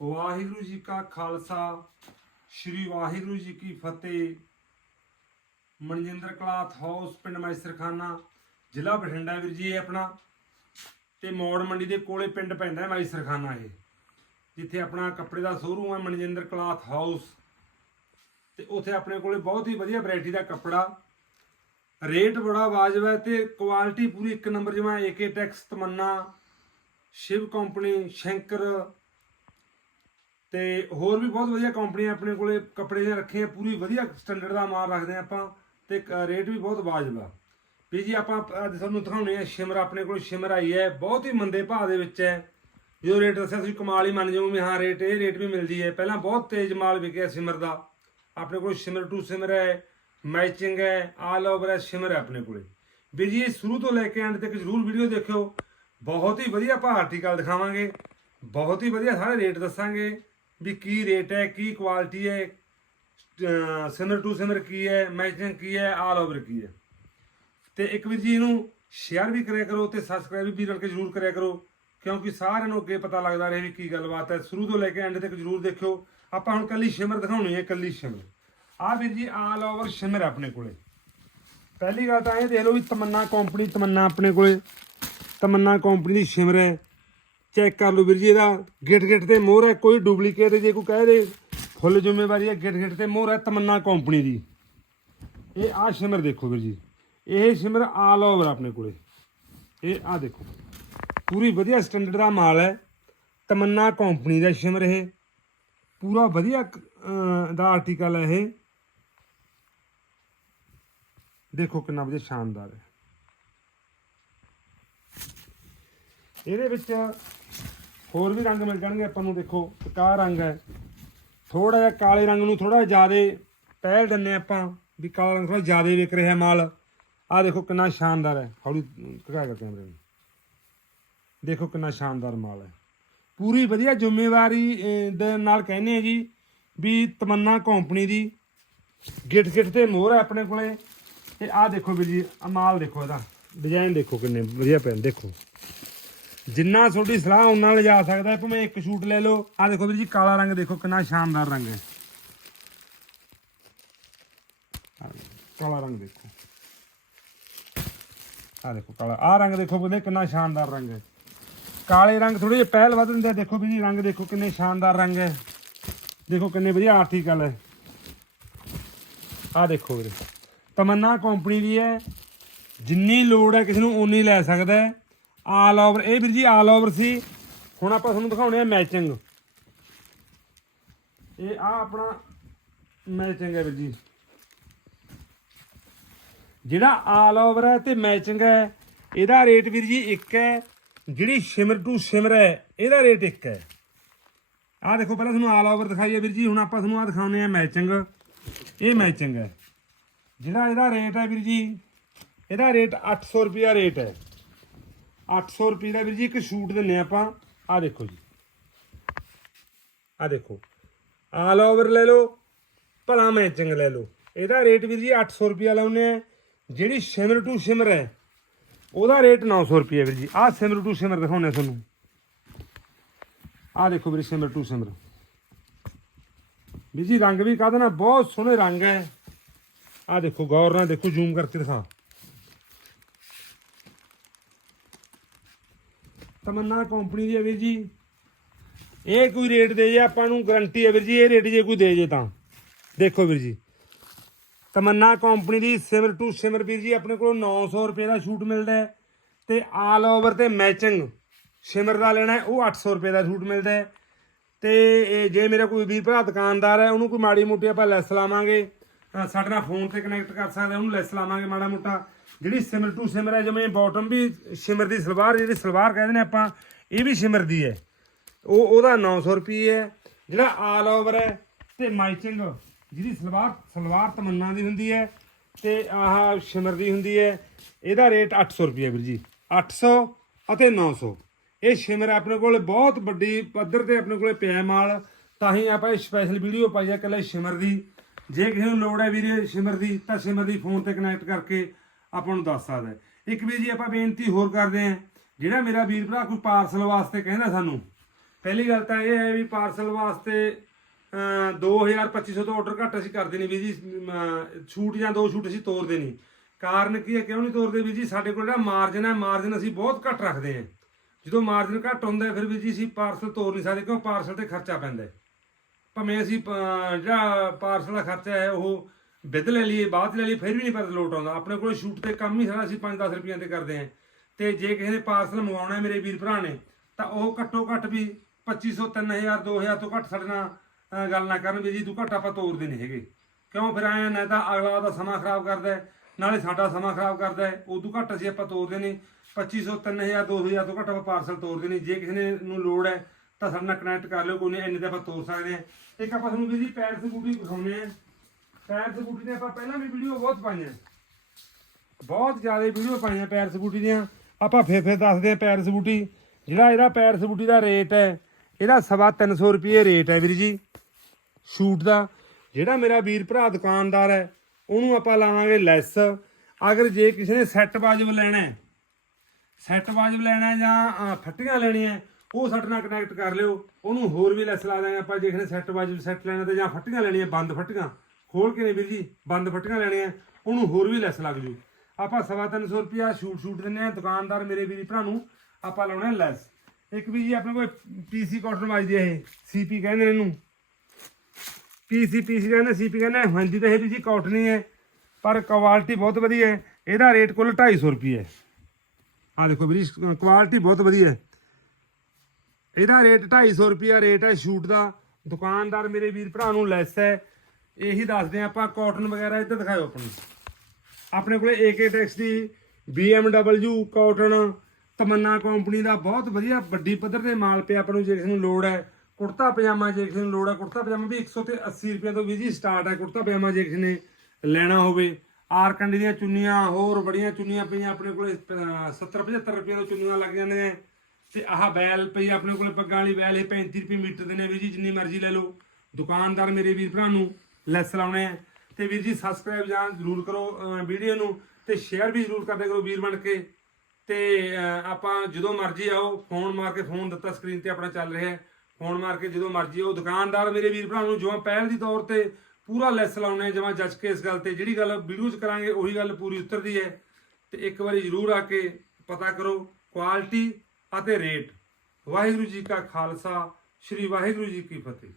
ਵਾਹਿਗੁਰੂ ਜੀ ਕਾ ਖਾਲਸਾ, ਸ੍ਰੀ ਵਾਹਿਗੁਰੂ ਜੀ ਕੀ ਫਤਿਹ। Manjinder cloth house, ਪਿੰਡ ਮੈਸਰਖਾਨਾ, ਜ਼ਿਲ੍ਹਾ ਬਠਿੰਡਾ ਵੀਰ ਜੀ, ਇਹ ਆਪਣਾ ਤੇ ਮੋੜ ਮੰਡੀ ਦੇ ਕੋਲੇ ਪਿੰਡ ਪੈਂਦਾ ਹੈ ਮੈਸਰਖਾਨਾ ਇਹ, ਜਿੱਥੇ ਆਪਣਾ ਕੱਪੜੇ ਦਾ ਸ਼ੋਰੂਮ ਹੈ ਮਨਜਿੰਦਰ ਕਲਾਥ ਹਾਊਸ। ਤੇ ਉੱਥੇ ਆਪਣੇ ਕੋਲੇ ਬਹੁਤ ਹੀ ਵਧੀਆ ਵੈਰਾਈਟੀ ਦਾ ਕੱਪੜਾ। ਰੇਟ ਬੜਾ ਵਾਜਬ ਹੈ ਤੇ ਕੁਆਲਿਟੀ ਪੂਰੀ ਇੱਕ ਨੰਬਰ ਜਿਵੇਂ AK tex Tamanna, Shiv company Shankar ਤੇ ਹੋਰ ਵੀ ਬਹੁਤ ਵਧੀਆ ਕੰਪਨੀਆਂ ਆਪਣੇ ਕੋਲੇ ਕੱਪੜੇ ਦੀਆਂ ਰੱਖੀਆਂ ਪੂਰੀ ਵਧੀਆ ਸਟੈਂਡਰਡ ਦਾ ਮਾਲ ਰੱਖਦੇ ਹਾਂ ਆਪਾਂ, ਤੇ ਰੇਟ ਵੀ ਬਹੁਤ ਵਾਜਬ ਆ। ਵੀ ਜੀ ਆਪਾਂ, ਅੱਜ ਤੁਹਾਨੂੰ ਦਿਖਾਉਣੇ ਆ, ਸ਼ਿਮਰ, ਆਪਣੇ ਕੋਲ ਸ਼ਿਮਰ ਆਈ ਹੈ, ਬਹੁਤ ਹੀ ਮੰਦੇ ਭਾਅ ਦੇ ਵਿੱਚ ਹੈ। ਜੋ ਰੇਟ ਦੱਸਿਆ, ਤੁਸੀਂ ਕਮਾਲ ਹੀ ਮੰਨ ਜਾਓ ਵੀ ਹਾਂ ਰੇਟ ਇਹ ਰੇਟ ਵੀ ਮਿਲਦੀ ਹੈ। ਪਹਿਲਾਂ ਬਹੁਤ ਤੇਜ਼ ਮਾਲ ਵਿਕਿਆ ਸਿਮਰ ਦਾ। ਆਪਣੇ ਕੋਲ ਸ਼ਿਮਰ ਟੂ ਸਿਮਰ ਹੈ, ਮੈਚਿੰਗ ਹੈ ਆਲ ਓਵਰ ਹੈ, ਸ਼ਿਮਰ ਹੈ ਆਪਣੇ ਕੋਲੇ। ਵੀ ਜੀ ਸ਼ੁਰੂ ਤੋਂ ਲੈ ਕੇ ਐਂਡ ਤੱਕ ਜ਼ਰੂਰ ਵੀਡੀਓ ਦੇਖਿਓ। ਬਹੁਤ ਹੀ ਵਧੀਆ ਭਾਅ ਆਰਟੀਕਲ ਦਿਖਾਵਾਂਗੇ। ਬਹੁਤ ਹੀ ਵਧੀਆ ਸਾਰੇ ਰੇਟ ਦੱਸਾਂਗੇ। ਵੀ ਕੀ ਰੇਟ ਹੈ, ਕੀ ਕੁਆਲਿਟੀ ਹੈ, ਅਹ ਸਿਮਰ ਟੂ ਸਿਮਰ ਕੀ ਹੈ ਮੈਚਿੰਗ ਕੀ ਹੈ ਆਲ ਓਵਰ ਕੀ ਹੈ। ਤੇ ਇੱਕ ਵੀਰ ਜੀ ਇਹਨੂੰ ਸ਼ੇਅਰ ਵੀ ਕਰਿਆ ਕਰੋ ਤੇ ਸਬਸਕ੍ਰਾਈਬ ਵੀ ਰਲ ਕੇ ਜ਼ਰੂਰ ਕਰਿਆ ਕਰੋ, ਕਿਉਂਕਿ ਸਾਰਿਆਂ ਨੂੰ ਅੱਗੇ ਪਤਾ ਲੱਗਦਾ ਰਹੇ ਵੀ ਕੀ ਗੱਲਬਾਤ ਹੈ। ਸ਼ੁਰੂ ਤੋਂ ਲੈ ਕੇ ਐਂਡ ਤੱਕ ਜ਼ਰੂਰ ਦੇਖਿਓ। ਆਪਾਂ ਹੁਣ ਕੱਲੀ ਸ਼ਿਮਰ ਦਿਖਾਉਣੀ ਹੈ ਕੱਲੀ ਸ਼ਿਮਰ ਆਹ ਵੀਰ ਜੀ ਆਲ ਓਵਰ ਸ਼ਿਮਰ ਹੈ ਆਪਣੇ ਕੋਲੇ। ਪਹਿਲੀ ਗੱਲ ਤਾਂ ਇਹ ਦੇਖ ਲਓ ਵੀ ਤਮੰਨਾ ਕੰਪਨੀ ਤਮੰਨਾ ਆਪਣੇ ਕੋਲੇ। ਤਮੰਨਾ ਕੰਪਨੀ ਦੀ ਸ਼ਿਮਰ ਹੈ। ਚੈੱਕ ਕਰ ਲਓ ਵੀਰ ਜੀ ਇਹਦਾ। ਗਿੱਟ ਗਿੱਟ ਤੇ ਮੋਹਰ ਹੈ, ਕੋਈ ਡੁਪਲੀਕੇਟ ਜੇ ਕੋਈ ਕਹਿ ਦੇ। ਫੁੱਲ ਜ਼ਿੰਮੇਵਾਰੀ ਹੈ, ਗਿੱਟ ਗਿੱਟ ਤੇ ਮੋਹਰ ਹੈ, ਤਮੰਨਾ ਕੰਪਨੀ ਦੀ। ਇਹ ਆ ਸ਼ਿਮਰ ਦੇਖੋ ਵੀਰ ਜੀ। ਇਹ ਸ਼ਿਮਰ ਆਲ ਓਵਰ ਆਪਣੇ ਕੋਲੇ। ਇਹ ਆ ਦੇਖੋ। ਪੂਰੀ ਵਧੀਆ ਸਟੈਂਡਰਡ ਦਾ ਮਾਲ ਹੈ। ਤਮੰਨਾ ਕੰਪਨੀ ਦਾ ਸ਼ਿਮਰ ਇਹ। ਪੂਰਾ ਵਧੀਆ ਦਾ ਆਰਟੀਕਲ ਹੈ ਇਹ। ਦੇਖੋ ਕਿੰਨਾ ਵਧੀਆ ਸ਼ਾਨਦਾਰ ਹੈ। ਇਹਦੇ ਵਿੱਚ ਹੋਰ ਵੀ ਰੰਗ ਮਿਲ ਜਾਣਗੇ, ਆਪਾਂ ਨੂੰ ਦੇਖੋ ਇੱਕ ਰੰਗ ਹੈ। ਥੋੜਾ ਜਿਹਾ ਕਾਲੇ ਰੰਗ ਨੂੰ ਥੋੜਾ ਜ਼ਿਆਦਾ ਪਹਿਲ ਦਿੰਨੇ ਆਪਾਂ, ਵੀ ਕਾਲਾ ਰੰਗ ਥੋੜਾ ਜ਼ਿਆਦਾ ਵਿਕ ਰਿਹਾ ਮਾਲ। ਆਹ ਦੇਖੋ ਕਿੰਨਾ ਸ਼ਾਨਦਾਰ ਹੈ। ਹੌਲੀ ਘਗਾ ਕੇ ਕੈਮਰੇ ਨੂੰ। ਦੇਖੋ ਕਿੰਨਾ ਸ਼ਾਨਦਾਰ ਮਾਲ ਹੈ। ਪੂਰੀ ਵਧੀਆ ਜ਼ਿੰਮੇਵਾਰੀ ਦੇ ਨਾਲ ਕਹਿੰਦੇ ਆ ਜੀ, ਵੀ ਤਮੰਨਾ ਕੰਪਨੀ ਦੀ। ਗਿੱਟ ਗਿੱਟ ਤੇ ਮੋਹਰ ਹੈ ਆਪਣੇ ਕੋਲੇ। ਤੇ ਆਹ ਦੇਖੋ ਵੀਰ ਜੀ ਮਾਲ ਦੇਖੋ ਇਹਦਾ। ਡਿਜ਼ਾਈਨ ਦੇਖੋ ਕਿੰਨੇ ਵਧੀਆ ਪੈਣ ਦੇਖੋ। ਜਿੰਨਾ ਤੁਹਾਡੀ ਸਲਾਹ ਉਹਨਾਂ ਲਿਜਾ ਸਕਦਾ, ਭਾਵੇਂ ਇੱਕ ਸ਼ੂਟ ਲੈ ਲਓ। ਆਹ ਦੇਖੋ ਵੀਰ ਜੀ, ਕਾਲਾ ਰੰਗ ਦੇਖੋ, ਕਿੰਨਾ ਸ਼ਾਨਦਾਰ ਰੰਗ ਹੈ। ਕਾਲਾ ਰੰਗ ਦੇਖੋ। ਆਹ ਦੇਖੋ, ਕਾਲਾ ਆਹ ਰੰਗ ਦੇਖੋ ਬੰਦੇ ਕਿੰਨਾ ਸ਼ਾਨਦਾਰ ਰੰਗ ਹੈ। ਕਾਲੇ ਰੰਗ ਥੋੜੇ ਜਿਹੇ ਪਹਿਲ ਵੱਧ ਦਿੰਦੇ ਦੇਖੋ ਵੀ ਜੀ, ਰੰਗ ਦੇਖੋ ਕਿੰਨੇ ਸ਼ਾਨਦਾਰ ਰੰਗ ਹੈ। ਦੇਖੋ ਕਿੰਨੇ ਵਧੀਆ ਆਰਟੀਕਲ ਹੈ। ਆਹ ਦੇਖੋ ਵੀਰੇ, ਤਮੰਨਾ ਕੰਪਨੀ ਦੀ ਹੈ। ਜਿੰਨੀ ਲੋੜ ਹੈ, ਕਿਸੇ ਨੂੰ ਓਨੀ ਲੈ ਸਕਦਾ ਹੈ। ਆਲ ਓਵਰ ਇਹ ਵੀਰ ਜੀ ਆਲ ਓਵਰ ਸੀ। ਹੁਣ ਆਪਾਂ ਤੁਹਾਨੂੰ ਦਿਖਾਉਣੇ ਆ ਮੈਚਿੰਗ ਇਹ ਆ ਆਪਣਾ ਮੈਚਿੰਗ ਹੈ ਵੀਰ ਜੀ। ਜਿਹੜਾ ਆਲ ਓਵਰ ਹੈ ਤੇ ਮੈਚਿੰਗ ਹੈ, ਇਹਦਾ ਰੇਟ ਵੀਰ ਜੀ ਇੱਕ ਹੈ, ਜਿਹੜੀ ਸ਼ਿਮਰ ਟੂ ਸ਼ਿਮਰ ਹੈ, ਇਹਦਾ ਰੇਟ ਇੱਕ ਹੈ। ਆਹ ਦੇਖੋ, ਪਹਿਲਾਂ ਤੁਹਾਨੂੰ ਆਲ ਓਵਰ ਦਿਖਾਈਏ ਵੀਰ ਜੀ, ਹੁਣ ਆਪਾਂ ਤੁਹਾਨੂੰ ਆ ਦਿਖਾਉਨੇ ਆ ਮੈਚਿੰਗ ਇਹ ਮੈਚਿੰਗ ਹੈ। ਜਿਹੜਾ ਇਹਦਾ ਰੇਟ ਹੈ ਵੀਰ ਜੀ, ਇਹਦਾ ਰੇਟ 800 ਰੁਪਿਆ ਰੇਟ ਹੈ। 800 ਰੁਪਏ ਦਾ ਵੀਰ ਜੀ ਇੱਕ ਸ਼ੂਟ ਦਿੰਨੇ ਆਪਾਂ। ਆਹ ਦੇਖੋ ਜੀ। ਆਹ ਦੇਖੋ। ਆਲ ਓਵਰ ਲੈ ਲਓ, ਭਲਾ ਮੈਚਿੰਗ ਲੈ ਲਓ। ਇਹਦਾ ਰੇਟ ਵੀਰ ਜੀ 800 ਰੁਪਿਆ ਲਾਉਨੇ ਆ। ਜਿਹੜੀ ਸ਼ਿਮਰ ਟੂ ਸ਼ਿਮਰ ਹੈ, ਉਹਦਾ ਰੇਟ 900 ਰੁਪਏ ਵੀਰ ਜੀ। ਆਹ ਸਿਮਰ ਟੂ ਸਿਮਰ ਦਿਖਾਉਣੇ ਤੁਹਾਨੂੰ। ਆਹ ਦੇਖੋ ਵੀਰ ਸਿਮਰ ਟੂ ਸਿਮਰ ਵੀਰ ਜੀ ਰੰਗ ਵੀ ਕਾਹਦਾ ਨਾ, ਬਹੁਤ ਸੋਹਣੇ ਰੰਗ ਹੈ। ਆਹ ਦੇਖੋ, ਗੌਰ ਨਾਲ ਦੇਖੋ ਜ਼ੂਮ ਕਰਕੇ ਦਿਖਾ। ਤਮੰਨਾ ਕੰਪਨੀ ਦੀ ਹੈ ਵੀਰ ਜੀ। ਇਹ ਕੋਈ ਰੇਟ ਦੇ ਜੇ, ਆਪਾਂ ਨੂੰ ਗਰੰਟੀ ਹੈ ਵੀਰ ਜੀ, ਇਹ ਰੇਟ ਜੇ ਕੋਈ ਦੇ ਜੇ ਤਾਂ। ਦੇਖੋ ਵੀਰ ਜੀ। ਤਮੰਨਾ ਕੰਪਨੀ ਦੀ ਸਿਮਰ ਟੂ ਸਿਮਰ ਵੀਰ ਜੀ, ਆਪਣੇ ਕੋਲ 900 ਰੁਪਏ ਦਾ ਸ਼ੂਟ ਮਿਲਦਾ ਹੈ ਤੇ ਆਲ ਓਵਰ ਤੇ ਮੈਚਿੰਗ ਸਿਮਰ ਦਾ ਲੈਣਾ ਹੈ, ਉਹ 800 ਰੁਪਏ ਦਾ ਸ਼ੂਟ ਮਿਲਦਾ ਹੈ। ਤੇ ਜੇ ਮੇਰਾ ਕੋਈ ਵੀਰ ਭਰਾ ਦੁਕਾਨਦਾਰ ਹੈ, ਉਹਨੂੰ ਕੋਈ ਮਾੜੀ ਮੋਟੀ ਆਪਾਂ ਲੈਸ ਲਾਵਾਂਗੇ। ਸਾਡੇ ਨਾਲ ਫੋਨ ਤੇ ਕਨੈਕਟ ਕਰ ਸਕਦਾ ਉਹਨੂੰ ਲੈਸ ਲਾਵਾਂਗੇ ਮਾੜਾ ਮੋਟਾ। ਜਿਹੜੀ ਸਿਮਰ ਟੂ ਸਿਮਰ ਹੈ, ਜਿਵੇਂ ਬਾਟਮ ਵੀ ਸਿਮਰ ਦੀ ਸਲਵਾਰ, ਜਿਹੜੀ ਸਲਵਾਰ ਕਹਿੰਦੇ ਨੇ ਆਪਾਂ, ਇਹ ਵੀ ਸਿਮਰ ਦੀ ਹੈ। ਉਹ, ਉਹਦਾ 900 ਰੁਪਏ ਹੈ। ਜਿਹੜਾ ਆਲ ਓਵਰ ਹੈ, ਤੇ ਮਾਈਚਿੰਗ ਜਿਹਦੀ ਸਲਵਾਰ ਸਲਵਾਰ ਤਮੰਨਾ ਦੀ ਹੁੰਦੀ ਹੈ, ਤੇ ਆਹ ਸ਼ਿਮਰ ਦੀ ਹੁੰਦੀ ਹੈ, ਇਹਦਾ ਰੇਟ 800 ਰੁਪਏ ਵੀਰ ਜੀ। 800 ਅਤੇ 900 ਇਹ ਸ਼ਿਮਰ ਆਪਣੇ ਕੋਲ, ਬਹੁਤ ਵੱਡੀ ਪੱਧਰ ਤੇ ਆਪਣੇ ਕੋਲੇ ਪਿਆ ਮਾਲ। ਤਾਂ ਹੀ ਆਪਾਂ ਇਹ ਸਪੈਸ਼ਲ ਵੀਡੀਓ ਪਾਈ ਹੈ, ਇਕੱਲੇ ਸ਼ਿਮਰ ਦੀ। ਜੇ ਕਿਸੇ ਨੂੰ ਲੋੜ ਹੈ ਵੀਰੇ ਸ਼ਿਮਰ ਦੀ, ਤਾਂ ਸ਼ਿਮਰ ਦੀ ਫੋਨ ਤੇ ਕਨੈਕਟ ਕਰਕੇ ਆਪਾਂ ਨੂੰ ਦੱਸ ਸਕਦਾ ਇੱਕ ਵੀਰ ਜੀ ਆਪਾਂ ਬੇਨਤੀ ਹੋਰ ਕਰਦੇ ਹਾਂ, ਜਿਹੜਾ ਮੇਰਾ ਵੀਰ ਭਰਾ ਕੋਈ ਪਾਰਸਲ ਵਾਸਤੇ ਕਹਿੰਦਾ ਸਾਨੂੰ, ਪਹਿਲੀ ਗੱਲ ਤਾਂ ਇਹ ਹੈ ਵੀ ਪਾਰਸਲ ਵਾਸਤੇ ਅਮ 2250 ਤੋਂ ਆਰਡਰ ਘੱਟ ਅਸੀਂ ਕਰਦੇ ਨਹੀਂ ਵੀ ਜੀ ਛੂਟ ਜਾਂ ਦੋ ਛੂਟ ਅਸੀਂ ਤੋਰਦੇ ਨਹੀਂ। ਕਾਰਨ ਕੀ ਹੈ, ਕਿਉਂ ਨਹੀਂ ਤੋਰਦੇ ਵੀ ਜੀ? ਸਾਡੇ ਕੋਲ ਜਿਹੜਾ ਮਾਰਜਨ ਹੈ ਮਾਰਜਨ ਅਸੀਂ ਬਹੁਤ ਘੱਟ ਰੱਖਦੇ ਹਾਂ। ਜਦੋਂ ਮਾਰਜਨ ਘੱਟ ਹੁੰਦਾ ਫਿਰ ਵੀ ਜੀ ਅਸੀਂ ਪਾਰਸਲ ਤੋਰ ਨਹੀਂ ਸਕਦੇ, ਕਿਉਂ? ਪਾਰਸਲ ਤੇ ਖਰਚਾ ਪੈਂਦਾ ਹੈ। ਭਾਵੇਂ ਅਸੀਂ ਅਹ, ਜਿਹੜਾ ਪਾਰਸਲ ਦਾ ਖਰਚਾ ਹੈ ਉਹ ਵਿਦ ਲੈ ਲਈਏ ਬਾਅਦ 'ਚ ਲੈ ਲਈਏ ਫਿਰ ਵੀ ਨਹੀਂ ਪਤਾ ਲੋਟ ਆਉਂਦਾ। ਆਪਣੇ ਕੋਲ ਸ਼ੂਟ ਤੇ ਕੰਮ ਹੀ ਸਾਰਾ ਅਸੀਂ 5-10 ਰੁਪਈਆਂ ਤੇ ਕਰਦੇ ਹਾਂ। ਤੇ ਜੇ ਕਿਸੇ ਨੇ ਪਾਰਸਲ ਮੰਗਵਾਉਣਾ ਹੈ ਮੇਰੇ ਵੀਰ ਭਰਾ ਨੇ ਤਾਂ ਉਹ ਘੱਟੋ ਘੱਟ ਵੀ 2500 3000 2000 ਤੋਂ ਘੱਟ ਸਾਡੇ ਨਾਲ ਅਹ, ਗੱਲ ਨਾ ਕਰਨ ਵੀ ਜੀ ਤੂੰ ਘੱਟ ਆਪਾਂ ਤੋਰਦੇ ਨਹੀਂ ਹੈਗੇ। ਕਿਉਂ? ਫਿਰ ਆਇਆ ਨਾ ਤਾਂ ਅਗਲਾ ਦਾ ਸਮਾਂ ਖਰਾਬ ਕਰਦਾ ਹੈ ਨਾਲੇ ਸਾਡਾ ਸਮਾਂ ਖਰਾਬ ਕਰਦਾ ਹੈ ਉਦੋਂ ਘੱਟ ਅਸੀਂ ਆਪਾਂ ਤੋਰਦੇ ਨਹੀਂ। 2500 3000 2000 ਤੋਂ ਘੱਟ ਆਪਾਂ ਪਾਰਸਲ ਤੋਰਦੇ ਨਹੀਂ। ਜੇ ਕਿਸੇ ਨੇ ਨੂੰ ਲੋੜ ਹੈ ਤਾਂ ਸਾਡੇ ਨਾਲ ਕਨੈਕਟ ਕਰ ਲਿਓ ਕੋਈ ਨਹੀਂ ਇੰਨੇ ਤੇ ਆਪਾਂ ਤੋਰ ਸਕਦੇ ਹਾਂ। ਇੱਕ ਆਪਾਂ ਤੁਹਾਨੂੰ ਵੀ ਜੀ ਪੈਰ ਸਕੂਟੀ ਦਿਖਾਉਂਦੇ ਹਾਂ ਪੈਰ ਸਕੂਟੀ ਦੇ ਆਪਾਂ ਪਹਿਲਾਂ ਵੀ ਵੀਡੀਓ ਬਹੁਤ ਪਾਈਆਂ। ਬਹੁਤ ਜ਼ਿਆਦਾ ਵੀਡੀਓ ਪਾਈਆਂ ਪੈਰ ਸਕੂਟੀ ਦੀਆਂ। ਆਪਾਂ ਫੇਰ ਫੇਰ ਦੱਸਦੇ ਹਾਂ ਪੈਰ ਸਕੂਟੀ ਜਿਹੜਾ ਇਹਦਾ ਪੈਰ ਸਕੂਟੀ ਦਾ ਰੇਟ ਹੈ ਇਹਦਾ ਸਵਾ 300 ਰੁਪਏ ਰੇਟ ਹੈ ਵੀਰ ਜੀ। ਸ਼ੂਟ ਦਾ। ਜਿਹੜਾ ਮੇਰਾ ਵੀਰ ਭਰਾ ਦੁਕਾਨਦਾਰ ਹੈ ਉਹਨੂੰ ਆਪਾਂ ਲਾਵਾਂਗੇ ਲੈਸ। ਅਗਰ ਜੇ ਕਿਸੇ ਨੇ ਸੈੱਟ ਵਾਜਬ ਲੈਣਾ ਹੈ ਸੈੱਟ ਵਾਜਬ ਲੈਣਾ ਜਾਂ ਅ, ਫੱਟੀਆਂ ਲੈਣੀਆਂ ਉਹ ਸਾਡੇ ਨਾਲ ਕਨੈਕਟ ਕਰ ਲਿਓ। ਉਹਨੂੰ ਹੋਰ ਵੀ ਲੈਸ ਲਾ ਦਾਂਗੇ ਆਪਾਂ, ਜੇ ਕਿਸੇ ਸੈੱਟ ਵਾਜਬ ਸੈੱਟ ਲੈਣਾ ਤੇ ਜਾਂ ਫੱਟੀਆਂ ਲੈਣੀਆਂ, ਬੰਦ ਫੱਟੀਆਂ। ਖੋਲ ਕੇ ਨੇ ਵੀਰ ਜੀ, ਬੰਦ ਫੱਟੀਆਂ ਲੈਣੀਆਂ। ਉਹਨੂੰ ਹੋਰ ਵੀ ਲੈਸ ਲੱਗ ਜੂ। ਆਪਾਂ ਸਵਾ ਤਿੰਨ ਸੌ ਰੁਪਿਆ ਸ਼ੂਟ ਸ਼ੂਟ ਦਿੰਨੇ ਆ ਦੁਕਾਨਦਾਰ ਮੇਰੇ ਵੀਰ ਭਰਾ ਨੂੰ, ਆਪਾਂ ਲਾਉਣਾ ਲੈਸ ਇੱਕ ਵੀ ਜੀ ਆਪਣੇ ਕੋਲ ਪੀਸੀ ਕਾਟਨ ਵੱਜਦੀ ਹੈ ਇਹ ਸੀਪੀ ਕਹਿੰਦੇ ਨੇ ਇਹਨੂੰ। ਪੀਸੀ ਪੀਸੀ ਕਹਿੰਦੇ ਸੀਪੀ ਕਹਿੰਦੇ, ਹਾਂਜੀ ਤਾਂ ਇਹ ਵੀ ਜੀ ਕਾਟਨ ਹੀ ਹੈ, ਪਰ ਕੁਆਲਿਟੀ ਬਹੁਤ ਵਧੀਆ ਹੈ। ਇਹਦਾ ਰੇਟ ਕੁੱਲ 250 ਰੁਪਏ ਹੈ। ਆ ਦੇਖੋ ਵੀਰੀ ਕੁਆਲਿਟੀ ਬਹੁਤ ਵਧੀਆ ਹੈ। ਇਹਦਾ ਰੇਟ 250 ਰੁਪਿਆ ਰੇਟ ਹੈ ਸ਼ੂਟ ਦਾ। ਦੁਕਾਨਦਾਰ ਮੇਰੇ ਵੀਰ ਭਰਾ ਨੂੰ ਲੈਸ ਹੈ। ਇਹੀ ਦੱਸਦੇ ਹਾਂ ਆਪਾਂ ਕਾਟਨ ਵਗੈਰਾ ਇੱਧਰ ਦਿਖਾਓ ਆਪਾਂ ਨੂੰ। ਆਪਣੇ ਕੋਲੇ AK ਟੈਕਸ ਦੀ BMW ਕਾਟਨ ਤਮੰਨਾ ਕੰਪਨੀ ਦਾ ਬਹੁਤ ਵਧੀਆ ਵੱਡੀ ਪੱਧਰ ਤੇ ਮਾਲ ਪਿਆ ਆਪਾਂ ਨੂੰ ਜੇ ਕਿਸੇ ਨੂੰ ਲੋੜ ਹੈ। ਕੁੜਤਾ ਪਜਾਮਾ ਜੇ ਕਿਸੇ ਨੂੰ ਲੋੜ ਹੈ, ਕੁੜਤਾ ਪਜਾਮਾ ਵੀ 100 ਤੇ 80 ਰੁਪਏ ਤੋਂ ਵੀ ਜੀ ਸਟਾਰਟ ਹੈ। ਕੁੜਤਾ ਪਜਾਮਾ ਜੇ ਕਿਸੇ ਨੇ ਲੈਣਾ ਹੋਵੇ। ਆਰ ਕੰਡੀ ਦੀਆਂ ਚੁੰਨੀਆਂ, ਹੋਰ ਬੜੀਆਂ ਚੁੰਨੀਆਂ ਪਈਆਂ ਆਪਣੇ ਕੋਲੇ 70 75 ਰੁਪਏ ਤੋਂ ਚੁੰਨੀਆਂ ਲੱਗ ਜਾਂਦੀਆਂ। ਤੇ ਆਹ ਬੈਲ ਪਈ ਆਪਣੇ ਕੋਲੇ ਪੱਗਾਂ ਵਾਲੀ ਬੈਲ, ਇਹ 35 ਰੁਪਏ ਮੀਟਰ ਦੇ ਨੇ ਵੀਰ ਜੀ, ਜਿੰਨੀ ਮਰਜ਼ੀ ਲੈ ਲਓ। ਦੁਕਾਨਦਾਰ ਮੇਰੇ ਵੀਰ ਭਰਾ ਨੂੰ ਲੈਸ ਲਾਉਣੇ ਆ। ਤੇ ਵੀਰ ਜੀ ਸਬਸਕ੍ਰਾਈਬ ਜਾਂ ਜ਼ਰੂਰ ਕਰੋ ਵੀਡੀਓ ਨੂੰ ਤੇ ਸ਼ੇਅਰ ਵੀ ਜ਼ਰੂਰ ਕਰਦੇ ਕਰੋ ਵੀਰ ਬਣ ਕੇ। ਤੇ ਆਪਾਂ ਜਦੋਂ ਮਰਜ਼ੀ ਆਓ ਫੋਨ ਮਾਰ ਕੇ ਫੋਨ ਦਿੱਤਾ ਸਕਰੀਨ ਤੇ ਆਪਣਾ ਚੱਲ ਰਿਹਾ ਫੋਨ ਮਾਰ ਕੇ ਜਦੋਂ ਮਰਜ਼ੀ ਆਓ, ਦੁਕਾਨਦਾਰ ਮੇਰੇ ਵੀਰ ਭਰਾ ਨੂੰ ਜਿਵੇਂ ਪਹਿਲ ਦੀ ਤੌਰ ਤੇ ਪੂਰਾ ਲੈਸ ਲਾਉਣੇ ਜਿਵੇਂ ਜੱਜ ਕੇ ਇਸ ਗੱਲ ਤੇ। ਜਿਹੜੀ ਗੱਲ ਵੀਡੀਓ 'ਚ ਕਰਾਂਗੇ, ਉਹੀ ਗੱਲ ਪੂਰੀ ਉਤਰਦੀ ਹੈ। ਤੇ ਇੱਕ ਵਾਰੀ ਜ਼ਰੂਰ ਆ ਕੇ ਪਤਾ ਕਰੋ ਕੁਆਲਿਟੀ ਅਤੇ ਰੇਟ। ਵਾਹਿਗੁਰੂ ਜੀ ਕਾ ਖਾਲਸਾ ਸ੍ਰੀ ਵਾਹਿਗੁਰੂ ਜੀ ਕੀ ਫਤਿਹ।